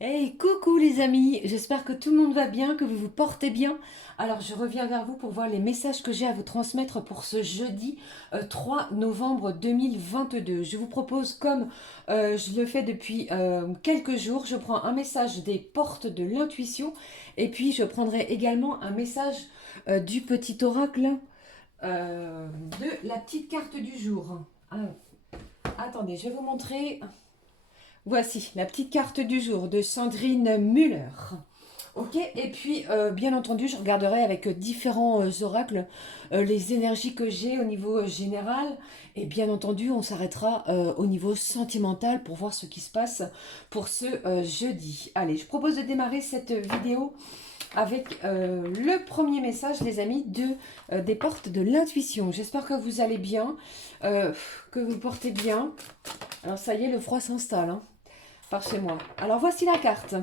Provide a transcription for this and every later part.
Hey, coucou les amis, j'espère que tout le monde va bien, que vous vous portez bien. Alors je reviens vers vous pour voir les messages que j'ai à vous transmettre pour ce jeudi 3 novembre 2022. Je vous propose, comme je le fais depuis quelques jours, je prends un message des portes de l'intuition et puis je prendrai également un message du petit oracle de la petite carte du jour. Alors, attendez, je vais vous montrer. Voici la petite carte du jour de Sandrine Muller. Ok, et puis bien entendu, je regarderai avec différents oracles les énergies que j'ai au niveau général. Et bien entendu, on s'arrêtera au niveau sentimental pour voir ce qui se passe pour ce jeudi. Allez, je propose de démarrer cette vidéo avec le premier message, les amis, des portes de l'intuition. J'espère que vous allez bien, que vous portez bien. Alors ça y est, le froid s'installe, hein, par chez moi. Alors voici la carte.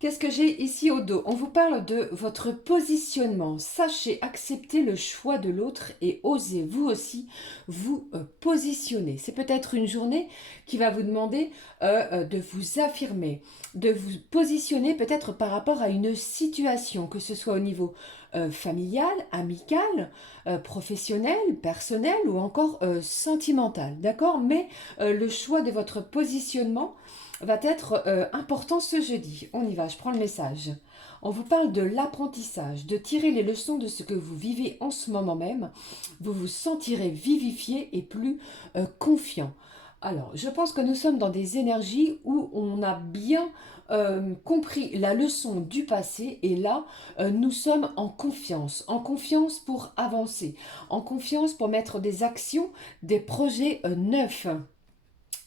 Qu'est-ce que j'ai ici au dos? On vous parle de votre positionnement. Sachez accepter le choix de l'autre et osez vous aussi vous positionner. C'est peut-être une journée qui va vous demander de vous affirmer, de vous positionner peut-être par rapport à une situation, que ce soit au niveau familial, amical, professionnel, personnel ou encore sentimental. D'accord? Mais le choix de votre positionnement va être important ce jeudi. On y va, je prends le message. On vous parle de l'apprentissage, de tirer les leçons de ce que vous vivez en ce moment même. Vous vous sentirez vivifié et plus confiant. Alors, je pense que nous sommes dans des énergies où on a bien compris la leçon du passé et là, nous sommes en confiance pour avancer, en confiance pour mettre des actions, des projets neufs.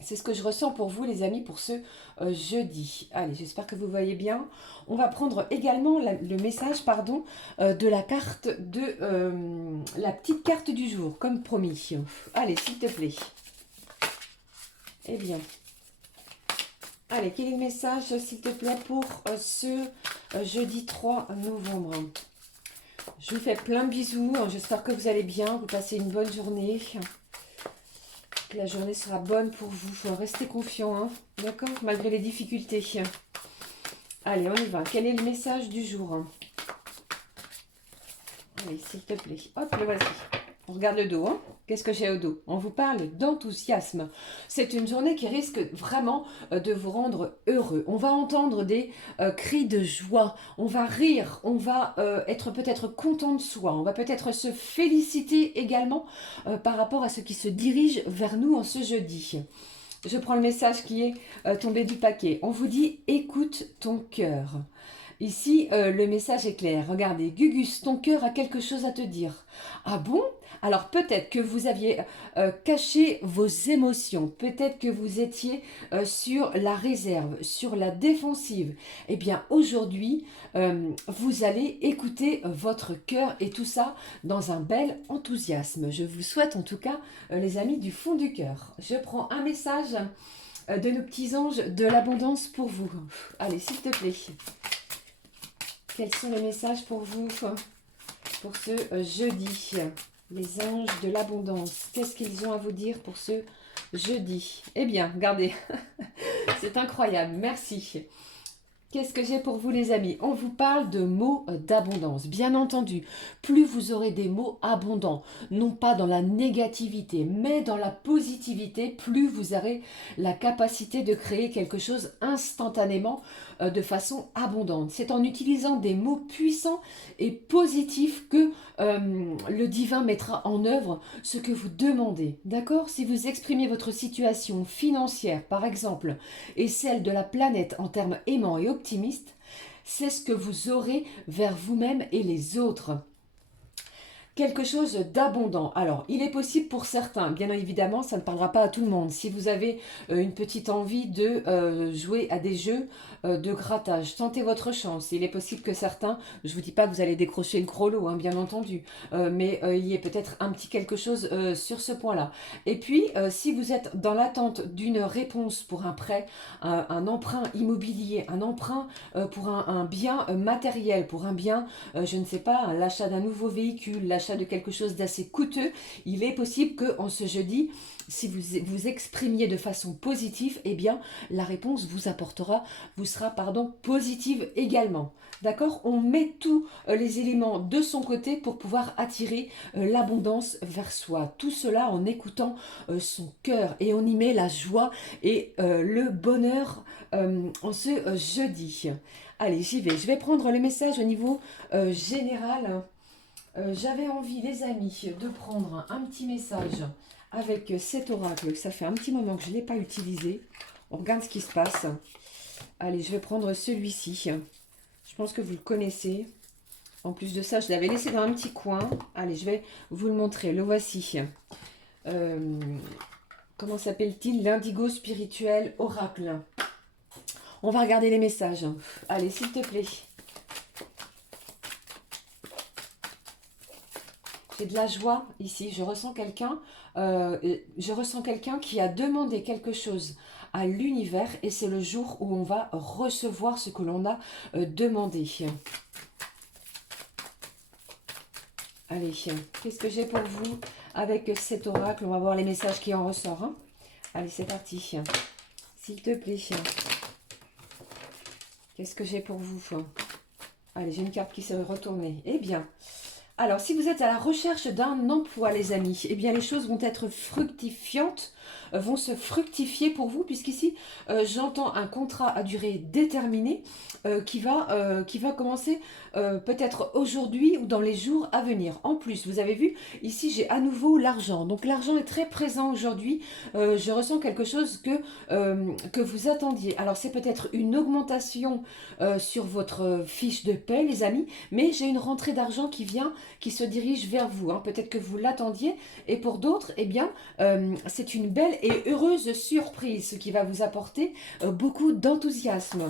C'est ce que je ressens pour vous, les amis, pour ce jeudi. Allez, j'espère que vous voyez bien. On va prendre également le message, pardon, de la carte de la petite carte du jour, comme promis. Allez, s'il te plaît. Eh bien, allez, quel est le message, s'il te plaît, pour ce jeudi 3 novembre? Je vous fais plein de bisous. J'espère que vous allez bien, vous passez une bonne journée. Que la journée sera bonne pour vous. Restez confiants, hein, d'accord, malgré les difficultés. Allez, on y va. Quel est le message du jour? Allez, s'il te plaît. Hop, le voici. On regarde le dos, hein. Qu'est-ce que j'ai au dos? On vous parle d'enthousiasme. C'est une journée qui risque vraiment de vous rendre heureux. On va entendre des cris de joie. On va rire. On va être peut-être content de soi. On va peut-être se féliciter également par rapport à ce qui se dirige vers nous en ce jeudi. Je prends le message qui est tombé du paquet. On vous dit écoute ton cœur. Ici, le message est clair. Regardez, Gugus, ton cœur a quelque chose à te dire. Ah bon? Alors peut-être que vous aviez caché vos émotions, peut-être que vous étiez sur la réserve, sur la défensive. Eh bien aujourd'hui, vous allez écouter votre cœur et tout ça dans un bel enthousiasme. Je vous souhaite en tout cas, les amis, du fond du cœur. Je prends un message de nos petits anges de l'abondance pour vous. Allez, s'il te plaît. Quels sont les messages pour vous pour ce jeudi? Les anges de l'abondance, qu'est-ce qu'ils ont à vous dire pour ce jeudi? Eh bien, regardez, c'est incroyable, merci. Qu'est-ce que j'ai pour vous les amis? On vous parle de mots d'abondance. Bien entendu, plus vous aurez des mots abondants, non pas dans la négativité, mais dans la positivité, plus vous aurez la capacité de créer quelque chose instantanément de façon abondante. C'est en utilisant des mots puissants et positifs que le divin mettra en œuvre ce que vous demandez. D'accord? Si vous exprimez votre situation financière, par exemple, et celle de la planète en termes aimants et optimistes, c'est ce que vous aurez vers vous-même et les autres. Quelque chose d'abondant. Alors, il est possible pour certains, bien évidemment, ça ne parlera pas à tout le monde. Si vous avez une petite envie de jouer à des jeux de grattage, tentez votre chance. Il est possible que certains, je ne vous dis pas que vous allez décrocher le gros lot, hein, bien entendu, mais il y ait peut-être un petit quelque chose sur ce point-là. Et puis, si vous êtes dans l'attente d'une réponse pour un prêt, un emprunt immobilier, un emprunt pour un bien matériel, pour un bien, je ne sais pas, l'achat d'un nouveau véhicule, l'achat l'achat de quelque chose d'assez coûteux, il est possible qu'en ce jeudi, si vous vous exprimiez de façon positive, eh bien, la réponse vous sera positive également. D'accord? On met tous les éléments de son côté pour pouvoir attirer l'abondance vers soi. Tout cela en écoutant son cœur et on y met la joie et le bonheur en ce jeudi. Allez, j'y vais. Je vais prendre le message au niveau général. J'avais envie, les amis, de prendre un petit message avec cet oracle. Ça fait un petit moment que je ne l'ai pas utilisé. On regarde ce qui se passe. Allez, je vais prendre celui-ci. Je pense que vous le connaissez. En plus de ça, je l'avais laissé dans un petit coin. Allez, je vais vous le montrer. Le voici. Comment s'appelle-t-il? L'indigo spirituel oracle. On va regarder les messages. Allez, s'il te plaît. J'ai de la joie ici. Je ressens quelqu'un qui a demandé quelque chose à l'univers et c'est le jour où on va recevoir ce que l'on a demandé. Allez, qu'est-ce que j'ai pour vous avec cet oracle? On va voir les messages qui en ressortent. Hein. Allez, c'est parti. S'il te plaît. Qu'est-ce que j'ai pour vous? Allez, j'ai une carte qui s'est retournée. Eh bien, alors, si vous êtes à la recherche d'un emploi, les amis, eh bien, les choses vont être fructifiantes, vont se fructifier pour vous, puisqu'ici, j'entends un contrat à durée déterminée qui va commencer peut-être aujourd'hui ou dans les jours à venir. En plus, vous avez vu, ici, j'ai à nouveau l'argent. Donc, l'argent est très présent aujourd'hui. Je ressens quelque chose que vous attendiez. Alors, c'est peut-être une augmentation sur votre fiche de paie, les amis, mais j'ai une rentrée d'argent qui se dirige vers vous. Hein. Peut-être que vous l'attendiez. Et pour d'autres, eh bien, c'est une belle et heureuse surprise, ce qui va vous apporter beaucoup d'enthousiasme.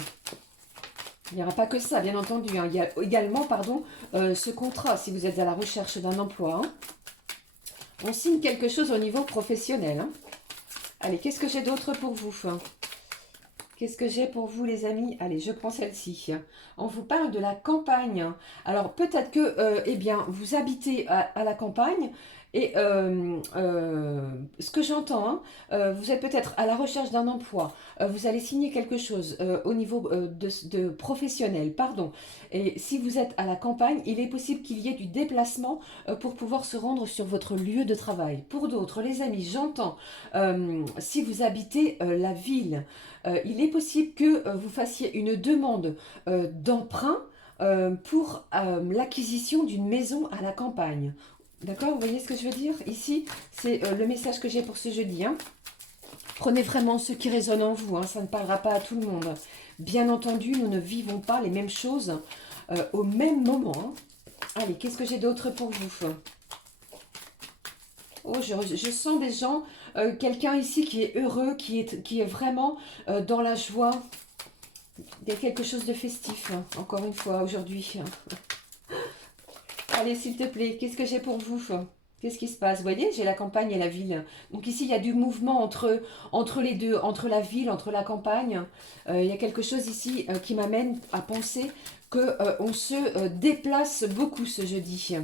Il n'y aura pas que ça, bien entendu. Hein. Il y a également, ce contrat, si vous êtes à la recherche d'un emploi. Hein. On signe quelque chose au niveau professionnel. Hein. Allez, qu'est-ce que j'ai d'autre pour vous? Qu'est-ce que j'ai pour vous, les amis? Allez, je prends celle-ci. On vous parle de la campagne. Alors, peut-être que, eh bien, vous habitez à la campagne. Et ce que j'entends, hein, vous êtes peut-être à la recherche d'un emploi. Vous allez signer quelque chose au niveau de professionnel, pardon. Et si vous êtes à la campagne, il est possible qu'il y ait du déplacement pour pouvoir se rendre sur votre lieu de travail. Pour d'autres, les amis, j'entends, si vous habitez la ville, il est possible que vous fassiez une demande d'emprunt pour l'acquisition d'une maison à la campagne. D'accord, vous voyez ce que je veux dire? Ici, c'est le message que j'ai pour ce jeudi. Hein. Prenez vraiment ce qui résonne en vous, hein, ça ne parlera pas à tout le monde. Bien entendu, nous ne vivons pas les mêmes choses au même moment. Hein. Allez, qu'est-ce que j'ai d'autre pour vous? Oh, je sens des gens, quelqu'un ici qui est heureux, qui est vraiment dans la joie. Il y a quelque chose de festif, hein, encore une fois, aujourd'hui. Allez, s'il te plaît, qu'est-ce que j'ai pour vous? Qu'est-ce qui se passe? Vous voyez, j'ai la campagne et la ville. Donc ici, il y a du mouvement entre les deux, entre la ville, entre la campagne. Il y a quelque chose ici qui m'amène à penser qu'on se déplace beaucoup ce jeudi.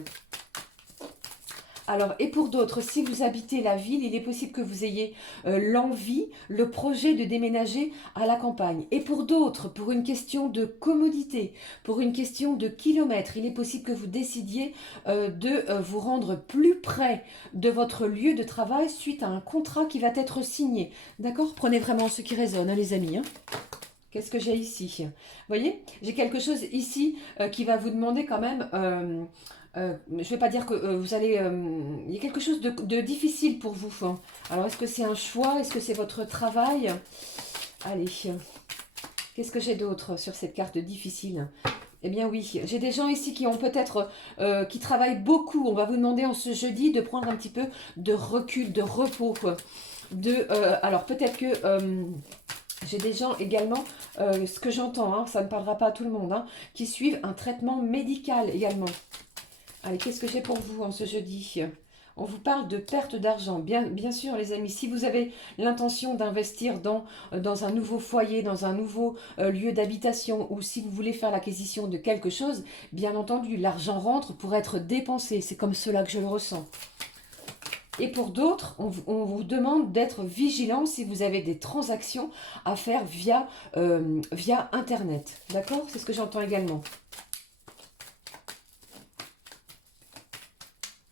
Alors, et pour d'autres, si vous habitez la ville, il est possible que vous ayez l'envie, le projet de déménager à la campagne. Et pour d'autres, pour une question de commodité, pour une question de kilomètres, il est possible que vous décidiez de vous rendre plus près de votre lieu de travail suite à un contrat qui va être signé. D'accord? Prenez vraiment ce qui résonne, hein, les amis. Hein. Qu'est-ce que j'ai ici? Vous voyez, j'ai quelque chose ici qui va vous demander quand même... je ne vais pas dire que vous allez... il y a quelque chose de difficile pour vous. Hein. Alors, est-ce que c'est un choix? Est-ce que c'est votre travail? Allez, qu'est-ce que j'ai d'autre sur cette carte difficile? Eh bien oui, j'ai des gens ici qui ont peut-être... qui travaillent beaucoup. On va vous demander en ce jeudi de prendre un petit peu de recul, de repos. Alors, peut-être que... j'ai des gens également, ce que j'entends, hein, ça ne parlera pas à tout le monde, hein, qui suivent un traitement médical également. Allez, qu'est-ce que j'ai pour vous en ce jeudi? On vous parle de perte d'argent. Bien sûr, les amis, si vous avez l'intention d'investir dans un nouveau foyer, dans un nouveau lieu d'habitation, ou si vous voulez faire l'acquisition de quelque chose, bien entendu, l'argent rentre pour être dépensé. C'est comme cela que je le ressens. Et pour d'autres, on vous demande d'être vigilant si vous avez des transactions à faire via Internet. D'accord? C'est ce que j'entends également.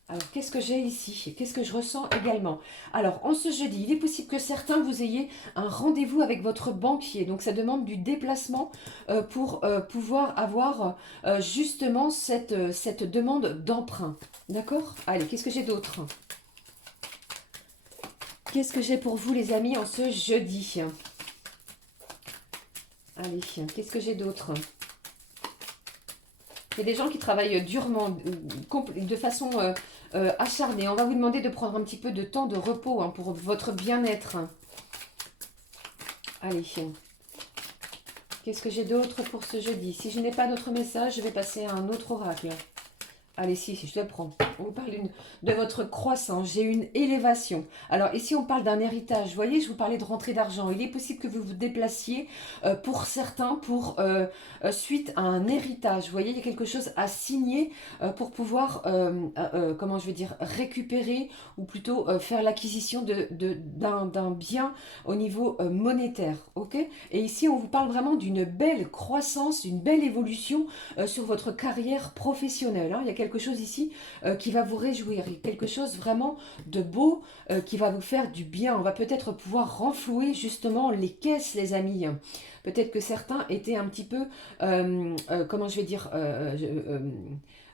Alors, qu'est-ce que j'ai ici? Qu'est-ce que je ressens également? Alors, en ce jeudi, il est possible que certains, vous ayez un rendez-vous avec votre banquier. Donc, ça demande du déplacement pour pouvoir avoir justement cette demande d'emprunt. D'accord? Allez, qu'est-ce que j'ai d'autre? Qu'est-ce que j'ai pour vous, les amis, en ce jeudi? Allez, qu'est-ce que j'ai d'autre? Il y a des gens qui travaillent durement, de façon acharnée. On va vous demander de prendre un petit peu de temps de repos hein, pour votre bien-être. Allez. Qu'est-ce que j'ai d'autre pour ce jeudi? Si je n'ai pas d'autre message, je vais passer à un autre oracle. Allez, si, je le prends. On vous parle de votre croissance. J'ai une élévation. Alors ici, on parle d'un héritage. Vous voyez, je vous parlais de rentrée d'argent. Il est possible que vous vous déplaciez pour certains suite à un héritage. Vous voyez, il y a quelque chose à signer pour pouvoir, comment je vais dire, récupérer ou plutôt faire l'acquisition d'un bien au niveau monétaire. Ok? Et ici, on vous parle vraiment d'une belle croissance, une belle évolution sur votre carrière professionnelle. Hein. Il y a quelque chose ici qui va vous réjouir, quelque chose vraiment de beau qui va vous faire du bien. On va peut-être pouvoir renflouer justement les caisses, les amis. Peut-être que certains étaient un petit peu, comment je vais dire,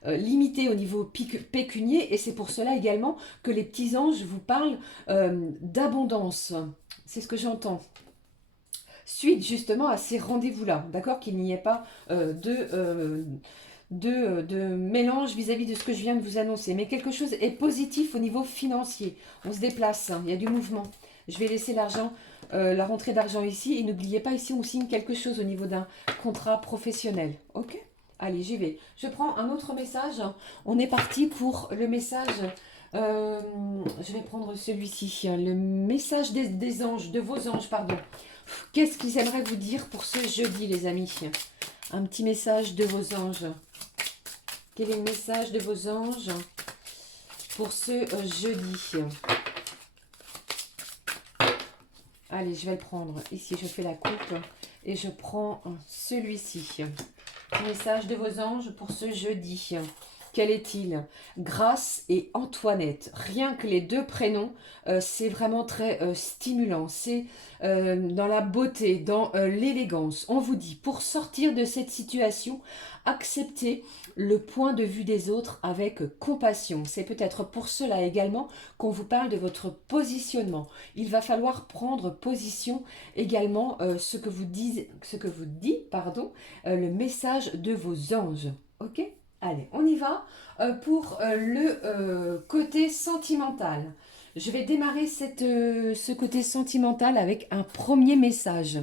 limités au niveau pécunier, et c'est pour cela également que les petits anges vous parlent d'abondance. C'est ce que j'entends. Suite justement à ces rendez-vous-là, d'accord, qu'il n'y ait pas de mélange vis-à-vis de ce que je viens de vous annoncer. Mais quelque chose est positif au niveau financier. On se déplace, hein, il y a du mouvement. Je vais laisser l'argent, la rentrée d'argent ici. Et n'oubliez pas, ici, on signe quelque chose au niveau d'un contrat professionnel. Ok? Allez, j'y vais. Je prends un autre message. On est parti pour le message. Je vais prendre celui-ci. Le message des anges, de vos anges, pardon. Qu'est-ce qu'ils aimeraient vous dire pour ce jeudi, les amis? Un petit message de vos anges. Quel est le message de vos anges pour ce jeudi? Allez, je vais le prendre. Ici, je fais la coupe et je prends celui-ci. Message de vos anges pour ce jeudi. Quel est-il? Grace et Antoinette. Rien que les deux prénoms, c'est vraiment très stimulant. C'est dans la beauté, dans l'élégance. On vous dit, pour sortir de cette situation, acceptez le point de vue des autres avec compassion. C'est peut-être pour cela également qu'on vous parle de votre positionnement. Il va falloir prendre position également, ce que vous dit, le message de vos anges. Ok? Allez, on y va pour le côté sentimental. Je vais démarrer ce côté sentimental avec un premier message.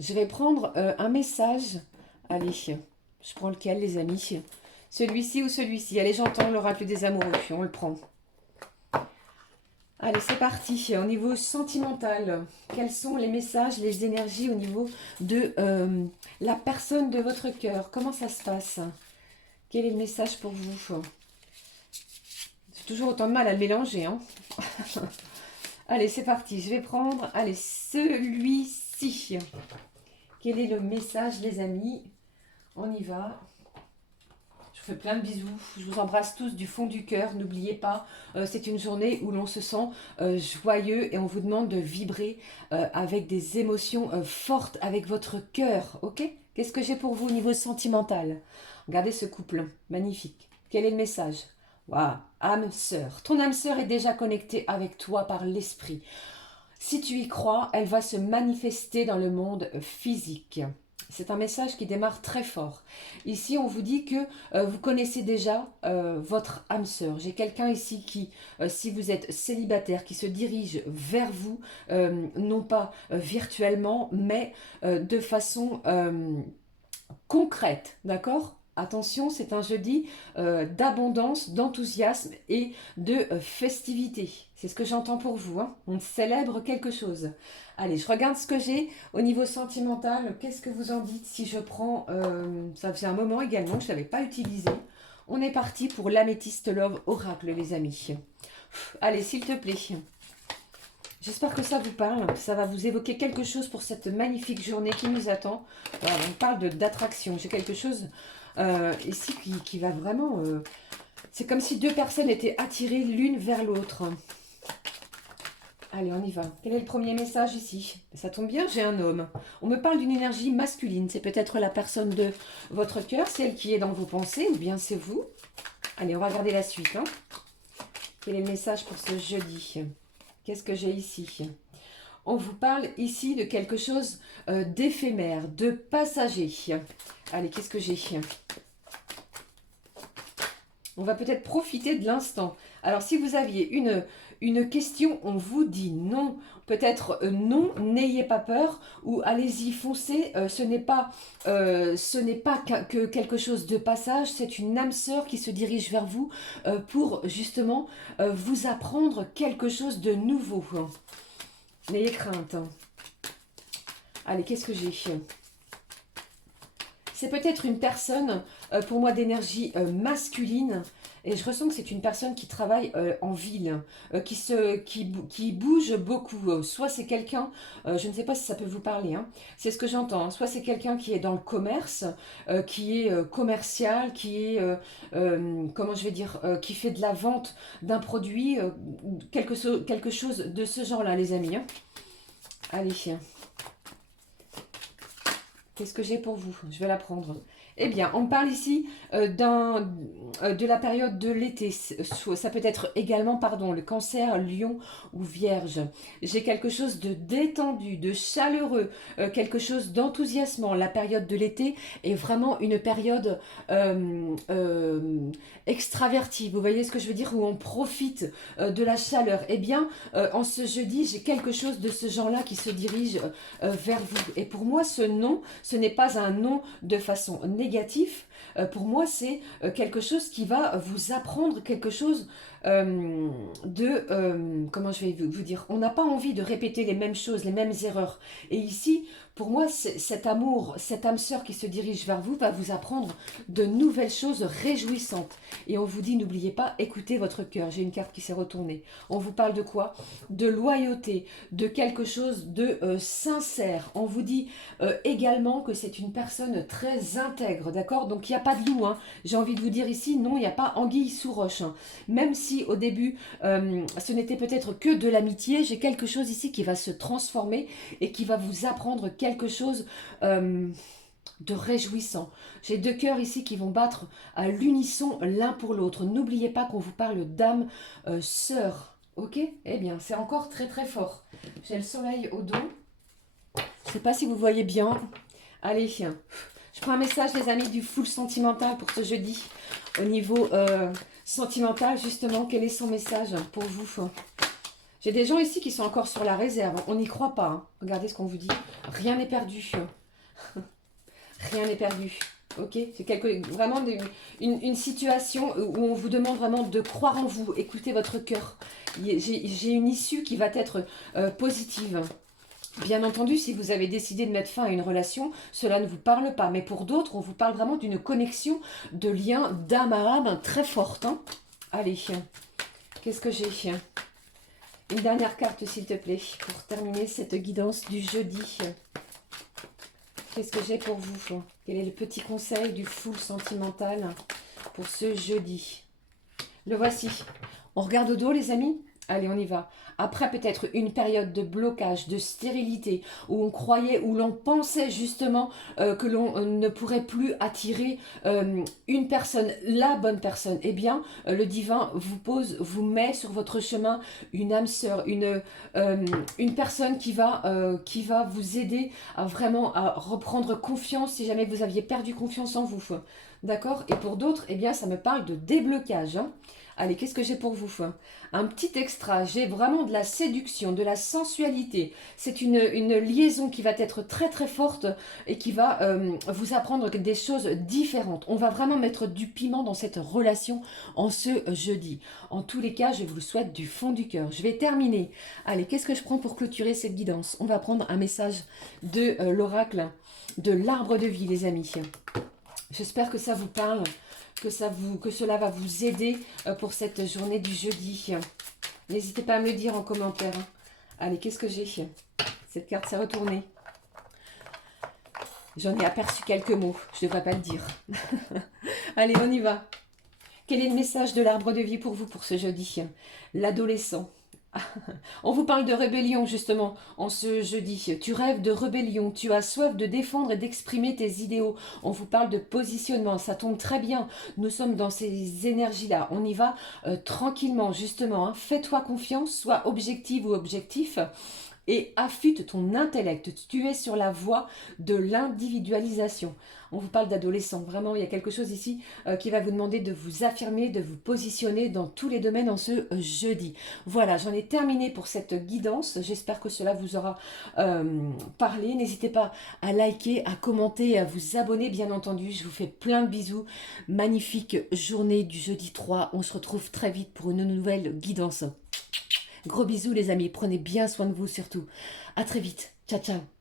Je vais prendre un message. Allez, je prends lequel, les amis? Celui-ci ou celui-ci? Allez, j'entends l'oracle des amoureux, on le prend. Allez, c'est parti. Au niveau sentimental, quels sont les messages, les énergies au niveau de la personne de votre cœur? Comment ça se passe? Quel est le message pour vous? J'ai toujours autant de mal à le mélanger. Hein. Allez, c'est parti. Je vais prendre, allez, celui-ci. Quel est le message, les amis? On y va. Je vous fais plein de bisous. Je vous embrasse tous du fond du cœur. N'oubliez pas, c'est une journée où l'on se sent joyeux et on vous demande de vibrer avec des émotions fortes, avec votre cœur. Ok? Qu'est-ce que j'ai pour vous au niveau sentimental? Regardez ce couple, magnifique. Quel est le message? Waouh, âme sœur. Ton âme sœur est déjà connectée avec toi par l'esprit. Si tu y crois, elle va se manifester dans le monde physique. C'est un message qui démarre très fort. Ici, on vous dit que vous connaissez déjà votre âme sœur. J'ai quelqu'un ici qui, si vous êtes célibataire, qui se dirige vers vous, non pas virtuellement, mais de façon concrète, d'accord? Attention, c'est un jeudi d'abondance, d'enthousiasme et de festivité. C'est ce que j'entends pour vous, hein. On célèbre quelque chose. Allez, je regarde ce que j'ai au niveau sentimental. Qu'est-ce que vous en dites si je prends... ça faisait un moment également que je ne l'avais pas utilisé. On est parti pour l'Améthyste Love Oracle, les amis. Allez, s'il te plaît. J'espère que ça vous parle, que ça va vous évoquer quelque chose pour cette magnifique journée qui nous attend. Voilà, on parle d'attraction. J'ai quelque chose ici qui va vraiment... c'est comme si deux personnes étaient attirées l'une vers l'autre. Allez, on y va. Quel est le premier message ici? Ça tombe bien, j'ai un homme. On me parle d'une énergie masculine. C'est peut-être la personne de votre cœur, celle qui est dans vos pensées, ou bien c'est vous. Allez, on va regarder la suite, hein. Quel est le message pour ce jeudi? Qu'est-ce que j'ai ici? On vous parle ici de quelque chose d'éphémère, de passager. Allez, qu'est-ce que j'ai? On va peut-être profiter de l'instant. Alors, si vous aviez une question, on vous dit non. Peut-être non, n'ayez pas peur, ou allez-y, foncez. Ce n'est pas que quelque chose de passage, c'est une âme sœur qui se dirige vers vous pour justement vous apprendre quelque chose de nouveau. N'ayez crainte. Allez, qu'est-ce que j'ai? C'est peut-être une personne, pour moi, d'énergie masculine. Et je ressens que c'est une personne qui travaille en ville, qui bouge beaucoup. Soit c'est quelqu'un, je ne sais pas si ça peut vous parler, hein, c'est ce que j'entends. Hein. Soit c'est quelqu'un qui est dans le commerce, qui est commercial, qui est, comment je vais dire, qui fait de la vente d'un produit, quelque chose de ce genre-là, les amis. Hein. Allez. Qu'est-ce que j'ai pour vous? Je vais la prendre. Eh bien, on parle ici de la période de l'été. Ça peut être également, pardon, le cancer, lion ou vierge. J'ai quelque chose de détendu, de chaleureux, quelque chose d'enthousiasmant. La période de l'été est vraiment une période extravertie. Vous voyez ce que je veux dire? Où on profite de la chaleur. Eh bien, en ce jeudi, j'ai quelque chose de ce genre-là qui se dirige vers vous. Et pour moi, ce nom, ce n'est pas un nom de façon négative. Pour moi, c'est quelque chose qui va vous apprendre quelque chose comment je vais vous dire, on n'a pas envie de répéter les mêmes choses, les mêmes erreurs. Et ici, pour moi, cet amour, cette âme sœur qui se dirige vers vous va vous apprendre de nouvelles choses réjouissantes. Et on vous dit, n'oubliez pas, écoutez votre cœur. J'ai une carte qui s'est retournée. On vous parle de quoi? De loyauté, de quelque chose de sincère. On vous dit également que c'est une personne très intègre, d'accord? Donc, il n'y a pas de loup, hein. J'ai envie de vous dire ici, non, il n'y a pas anguille sous roche. Hein. Même si au début, ce n'était peut-être que de l'amitié, j'ai quelque chose ici qui va se transformer et qui va vous apprendre quelque chose de réjouissant. J'ai deux cœurs ici qui vont battre à l'unisson l'un pour l'autre. N'oubliez pas qu'on vous parle d'âme sœur. Ok? Eh bien, c'est encore très très fort. J'ai le soleil au dos. Je ne sais pas si vous voyez bien. Allez, je prends un message, les amis, du full sentimental pour ce jeudi. Au niveau sentimental, justement, quel est son message pour vous? J'ai des gens ici qui sont encore sur la réserve. On n'y croit pas. Hein. Regardez ce qu'on vous dit. Rien n'est perdu. Rien n'est perdu. Ok, c'est vraiment une situation où on vous demande vraiment de croire en vous. Écoutez votre cœur. J'ai une issue qui va être positive. Bien entendu, si vous avez décidé de mettre fin à une relation, cela ne vous parle pas. Mais pour d'autres, on vous parle vraiment d'une connexion, de lien d'âme à âme très forte. Hein. Allez, qu'est-ce que j'ai? Une dernière carte, s'il te plaît, pour terminer cette guidance du jeudi. Qu'est-ce que j'ai pour vous? Quel est le petit conseil du full sentimental pour ce jeudi? Le voici. On regarde au dos, les amis? Allez, on y va. Après peut-être une période de blocage, de stérilité, où on croyait, où l'on pensait justement que l'on ne pourrait plus attirer une personne, la bonne personne, eh bien, le divin vous met sur votre chemin une âme sœur, une personne qui va vous aider à vraiment à reprendre confiance si jamais vous aviez perdu confiance en vous. D'accord? Et pour d'autres, eh bien, ça me parle de déblocage. Hein. Allez, qu'est-ce que j'ai pour vous? Un petit extra, j'ai vraiment de la séduction, de la sensualité. C'est une liaison qui va être très très forte et qui va vous apprendre des choses différentes. On va vraiment mettre du piment dans cette relation en ce jeudi. En tous les cas, je vous le souhaite du fond du cœur. Je vais terminer. Allez, qu'est-ce que je prends pour clôturer cette guidance? On va prendre un message de l'oracle de l'arbre de vie, les amis. J'espère que ça vous parle, que cela va vous aider pour cette journée du jeudi. N'hésitez pas à me le dire en commentaire. Allez, qu'est-ce que j'ai? Cette carte s'est retournée. J'en ai aperçu quelques mots, je ne devrais pas le dire. Allez, on y va. Quel est le message de l'arbre de vie pour vous pour ce jeudi? L'adolescent. On vous parle de rébellion justement en ce jeudi. Tu rêves de rébellion, tu as soif de défendre et d'exprimer tes idéaux. On vous parle de positionnement, ça tombe très bien. Nous sommes dans ces énergies-là. On y va tranquillement justement. Hein. Fais-toi confiance, sois objective ou objectif. Et affûte ton intellect. Tu es sur la voie de l'individualisation. On vous parle d'adolescent. Vraiment, il y a quelque chose ici qui va vous demander de vous affirmer, de vous positionner dans tous les domaines en ce jeudi. Voilà, j'en ai terminé pour cette guidance. J'espère que cela vous aura parlé. N'hésitez pas à liker, à commenter, à vous abonner, bien entendu. Je vous fais plein de bisous. Magnifique journée du jeudi 3. On se retrouve très vite pour une nouvelle guidance. Gros bisous les amis, prenez bien soin de vous surtout. À très vite. Ciao, ciao.